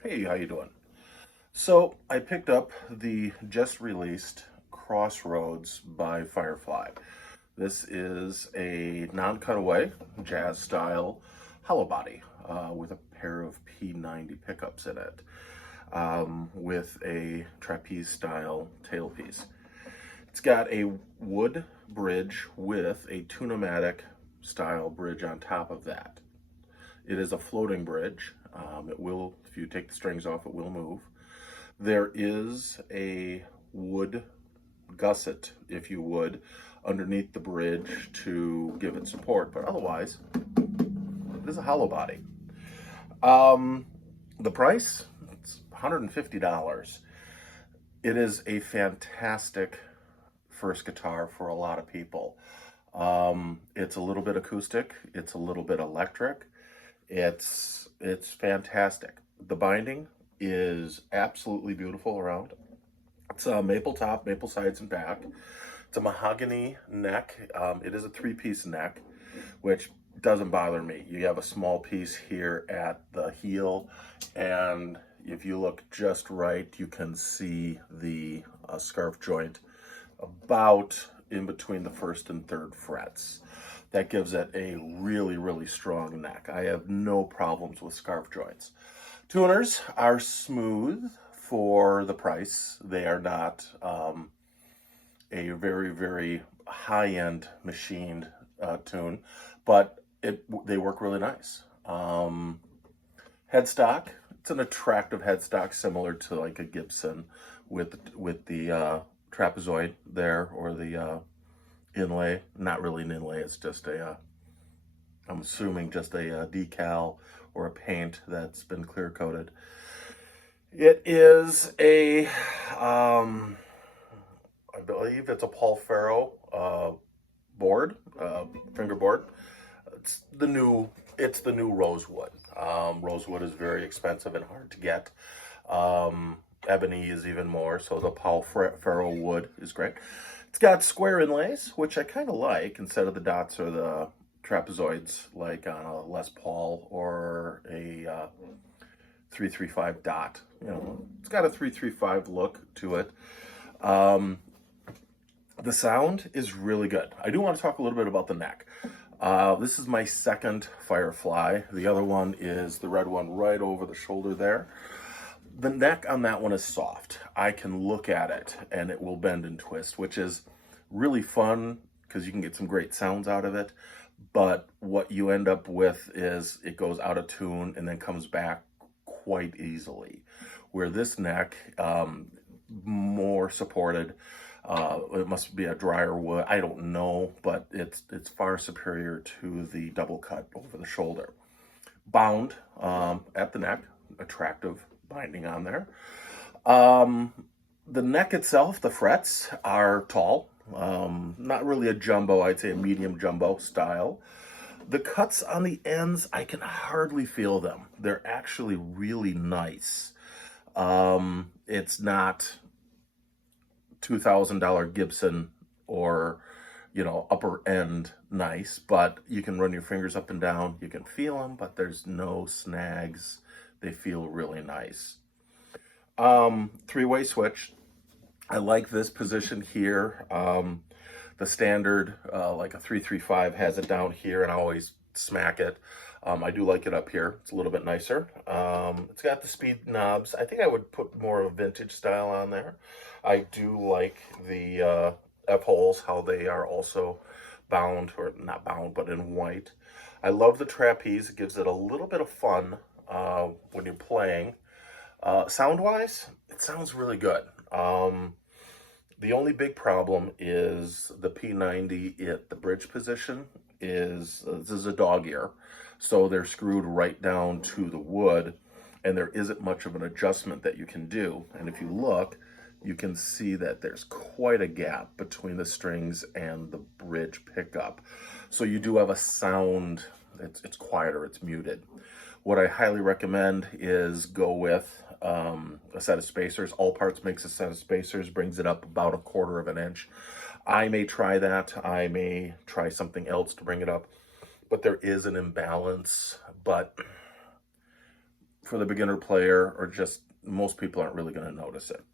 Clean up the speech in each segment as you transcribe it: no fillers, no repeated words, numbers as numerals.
Hey, how you doing? So I picked up the just released Crossroads by Firefly. This is a non-cutaway jazz style hollow body with a pair of P90 pickups in it, with a trapeze style tailpiece. It's got a wood bridge with a tune-o-matic style bridge on top of that. It is a floating bridge. It will, if you take the strings off, it will move. There is a wood gusset, if you would, underneath the bridge to give it support, but otherwise, it is a hollow body. Um, the price, it's $150. It is a fantastic first guitar for a lot of people. It's a little bit acoustic, it's a little bit electric. It's fantastic. The binding is absolutely beautiful around. It's a maple top, maple sides and back. It's a mahogany neck. It is a three-piece neck, which doesn't bother me. You have a small piece here at the heel, and if you look just right, you can see the scarf joint about in between the first and third frets. That gives it a really, really strong neck. I have no problems with scarf joints. Tuners are smooth for the price. They are not a very, very high-end machined tune, but they work really nice. Headstock, it's an attractive headstock similar to like a Gibson with the trapezoid there, or the inlay. Not really an inlay, it's just I'm assuming just a decal or a paint that's been clear coated. It is I believe it's a Paul Ferro board, fingerboard. It's the new rosewood. Rosewood is very expensive and hard to get. Ebony is even more, so the Paul Ferro wood is great. It's got square inlays, which I kind of like, instead of the dots or the trapezoids like on a Les Paul or a 335 dot. It's got a 335 look to it. The sound is really good. I do want to talk a little bit about the neck. This is my second Firefly. The other one is the red one right over the shoulder there. The neck on that one is soft. I can look at it and it will bend and twist, which is really fun because you can get some great sounds out of it. But what you end up with is it goes out of tune and then comes back quite easily. Where this neck, more supported, it must be a drier wood. I don't know, but it's far superior to the double cut over the shoulder. Bound at the neck, attractive binding on there. The neck itself, the frets are tall, not really a jumbo, I'd say a medium jumbo style. The cuts on the ends, I can hardly feel them. They're actually really nice. It's not $2,000 Gibson or, upper end nice, but you can run your fingers up and down. You can feel them, but there's no snags. They feel really nice. Three-way switch. I like this position here. The standard, like a 335, has it down here, and I always smack it. I do like it up here. It's a little bit nicer. It's got the speed knobs. I think I would put more of a vintage style on there. I do like the F-holes, how they are also bound, or not bound, but in white. I love the trapeze. It gives it a little bit of fun when you're playing. Sound-wise, it sounds really good. The only big problem is the P90 at the bridge position is, this is a dog ear, so they're screwed right down to the wood, and there isn't much of an adjustment that you can do. And if you look, you can see that there's quite a gap between the strings and the bridge pickup. So you do have a sound, it's quieter, it's muted. What I highly recommend is go with a set of spacers. All Parts makes a set of spacers, brings it up about 1/4 of an inch. I may try that. I may try something else to bring it up, but there is an imbalance. But for the beginner player, or just most people aren't really going to notice it.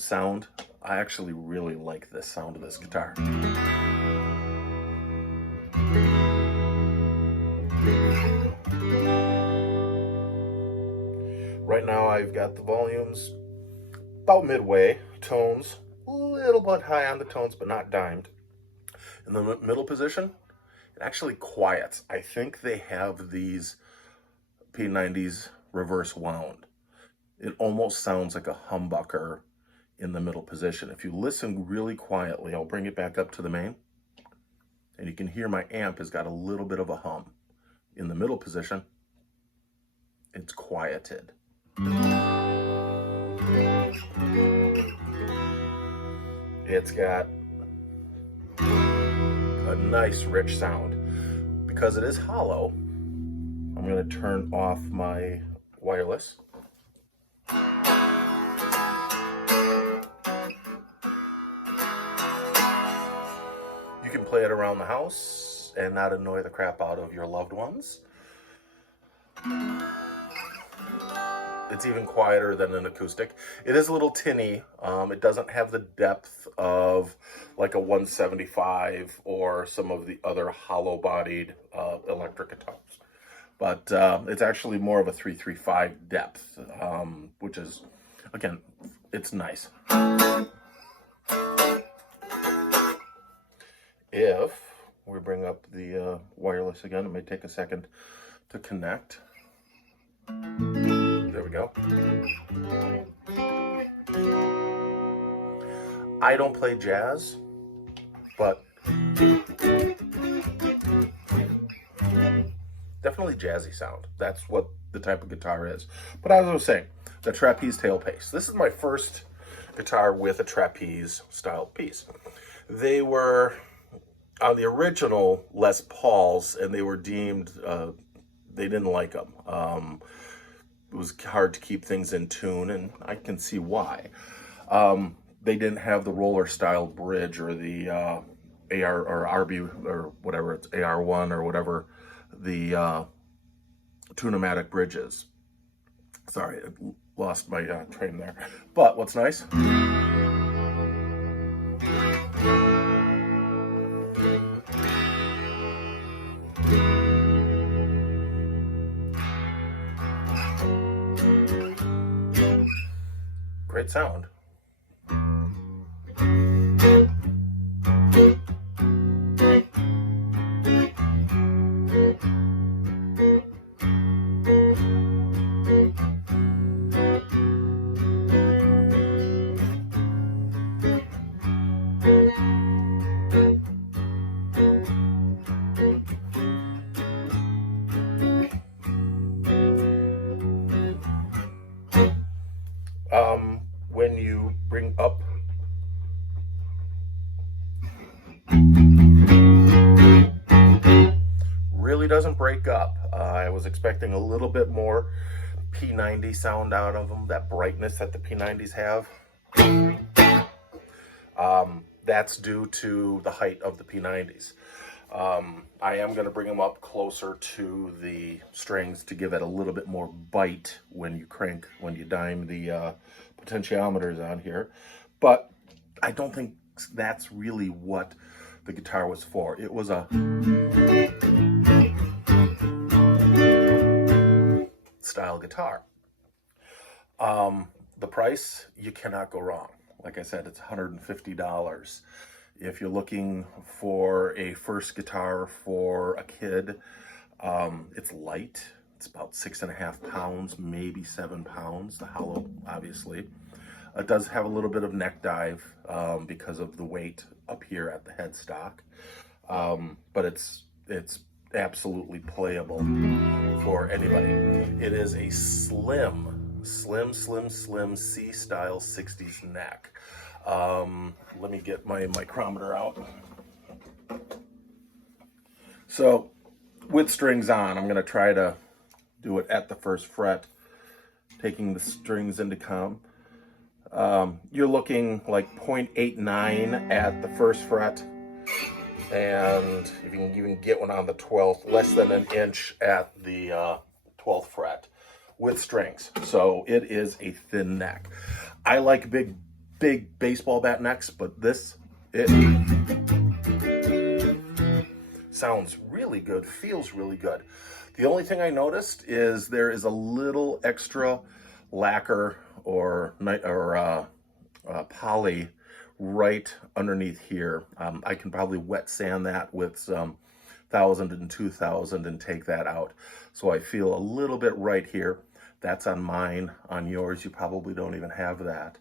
Sound, I actually really like this sound of this guitar. Right now I've got the volumes about midway, tones a little bit high on the tones, but not dimed. In the middle position, it actually quiets. I think they have these P90s reverse wound. It almost sounds like a humbucker in the middle position. If you listen really quietly, I'll bring it back up to the main, and you can hear my amp has got a little bit of a hum. In the middle position, it's quieted. It's got a nice rich sound. Because it is hollow, I'm going to turn off my wireless. You can play it around the house and not annoy the crap out of your loved ones. It's even quieter than an acoustic. It is a little tinny. It doesn't have the depth of like a 175 or some of the other hollow-bodied electric guitars. But it's actually more of a 335 depth, which is, again, it's nice. If we bring up the wireless again, it may take a second to connect. There we go. I don't play jazz, but definitely jazzy sound. That's what the type of guitar is. But as I was saying, the Trapeze tailpiece. This is my first guitar with a trapeze style piece. They were on the original Les Pauls, and they were deemed, they didn't like them. It was hard to keep things in tune, and I can see why. They didn't have the roller style bridge, or the AR or RB or whatever, it's AR1 or whatever the tune-o-matic bridge is. Sorry, I lost my train there. But what's nice, great sound. When you bring up really doesn't break up. I was expecting a little bit more P90 sound out of them, that brightness that the P90s have. That's due to the height of the P90s. I am going to bring them up closer to the strings to give it a little bit more bite when you dime the potentiometers on here. But I don't think that's really what the guitar was for. It was a style guitar. The price, you cannot go wrong. Like I said, it's $150. If you're looking for a first guitar for a kid, it's light. It's about 6.5 pounds, maybe 7 pounds, the hollow, obviously. It does have a little bit of neck dive because of the weight up here at the headstock. But it's absolutely playable for anybody. It is a slim C-style 60s neck. Let me get my micrometer out. So with strings on, I'm going to try to do it at the first fret, taking the strings into account. You're looking like 0.89 at the first fret, and if you can even get one on the 12th, less than an inch at the 12th fret. with strings. So it is a thin neck. I like big baseball bat necks, but this, it sounds really good, feels really good. The only thing I noticed is there is a little extra lacquer or poly right underneath here. I can probably wet sand that with some 1000 and 2000 and take that out. So I feel a little bit right here. That's on mine. On yours, you probably don't even have that.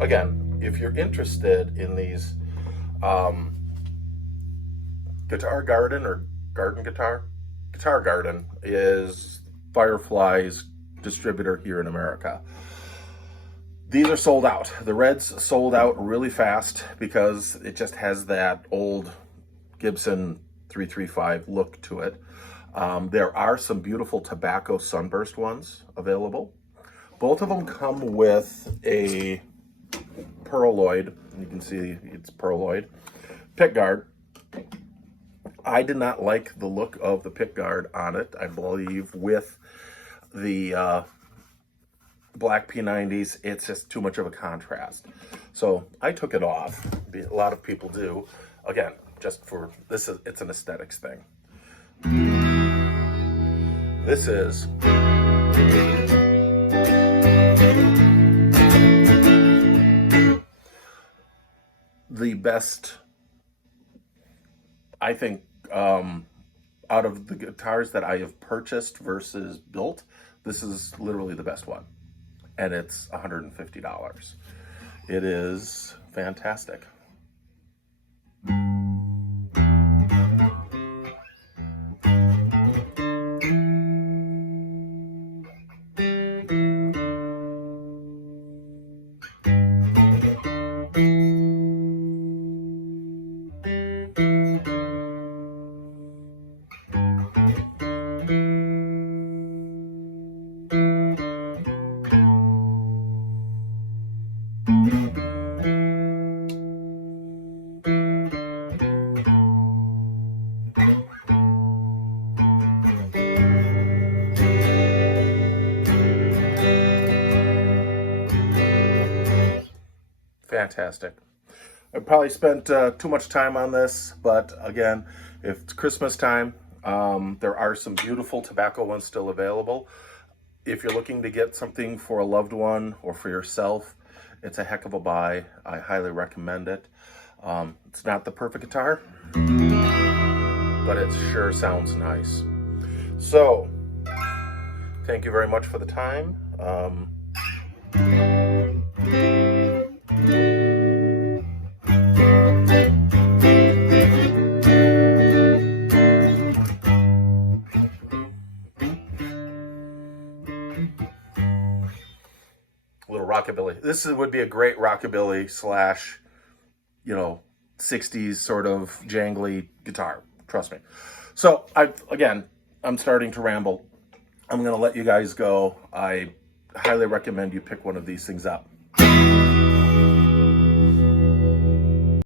Again, if you're interested in these Guitar Garden or Garden Guitar, Guitar Garden is Firefly's distributor here in America. These are sold out. The reds sold out really fast because it just has that old Gibson 335 look to it. There are some beautiful tobacco sunburst ones available. Both of them come with a pearloid, you can see it's pearloid, pickguard. I did not like the look of the pickguard on it. I believe with the black P90s, it's just too much of a contrast. So I took it off. A lot of people do. Again, just for this is, it's an aesthetics thing. This is the best, I think, out of the guitars that I have purchased versus built. This is literally the best one, and it's $150. It is fantastic. Fantastic. I probably spent too much time on this, but again, if it's Christmas time, there are some beautiful tobacco ones still available. If you're looking to get something for a loved one or for yourself, it's a heck of a buy. I highly recommend it. It's not the perfect guitar, but it sure sounds nice. So, thank you very much for the time. Little rockabilly. This would be a great rockabilly slash, 60s sort of jangly guitar. Trust me. So I'm starting to ramble. I'm going to let you guys go. I highly recommend you pick one of these things up.